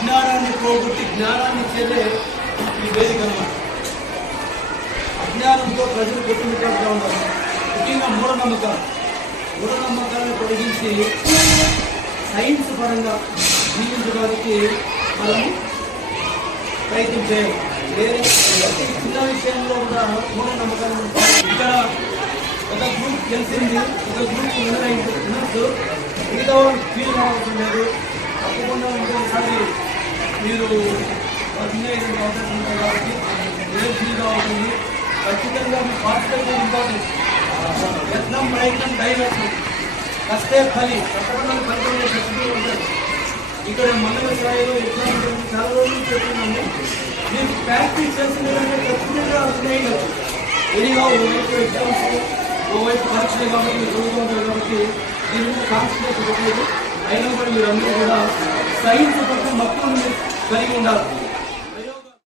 అజ్ఞానాన్ని పోగొట్టి జ్ఞానాన్ని చేరే ఈ వేదిక అన్నమాట. అజ్ఞానంతో ప్రజలు కొట్టుమిట్టాడుతూ ఉన్నారు ముఖ్యంగా మూఢనమ్మకాలు. మూఢనమ్మకాలను పొడిగించి సైన్స్ పరంగా జీవించడానికి మనం ప్రయత్నం చేయాలి. వేరే చిన్న విషయంలో కూడా మూఢనమ్మకాలను ఇక్కడ ఒక గ్రూప్ గెలిచింది ఒక గ్రూప్ విన్నర్ అయింది విన్నర్స్ మిగతా వాళ్ళు ఫీల్ కావాల్సి లేదు తప్పకుండా ఇంకోసారి మీరు విన్నర్ అయ్యే అవకాశం కాబట్టి ఏం ఫీల్ కావాల్సింది ఖచ్చితంగా మీ పార్టిసిపేట్ ఇంపార్టెంట్ యత్నం ప్రయత్నం ధైర్యం. కష్టే ఫలి. కష్టపడిన ఫలితం ఖచ్చితంగా ఉంటుంది ఇక్కడ మండల స్థాయిలో ఎగ్జామ్ చాలా రోజులు చెప్తున్నాము మీరు ప్రాక్టీస్ చేస్తుందంటే ఖచ్చితంగా వస్తున్నాయి ఎనీగా ఓవైపు ఎగ్జామ్స్ ఓవైపు పరీక్షలు కాబట్టి మీరు చదువుతుంటారు కాబట్టి దీని మీద కాన్సన్ట్రేట్ చేయలేదు అయినా కూడా మీరు అందరూ కూడా సైన్స్ పట్ల మక్కువను కలిగి ఉండాలి.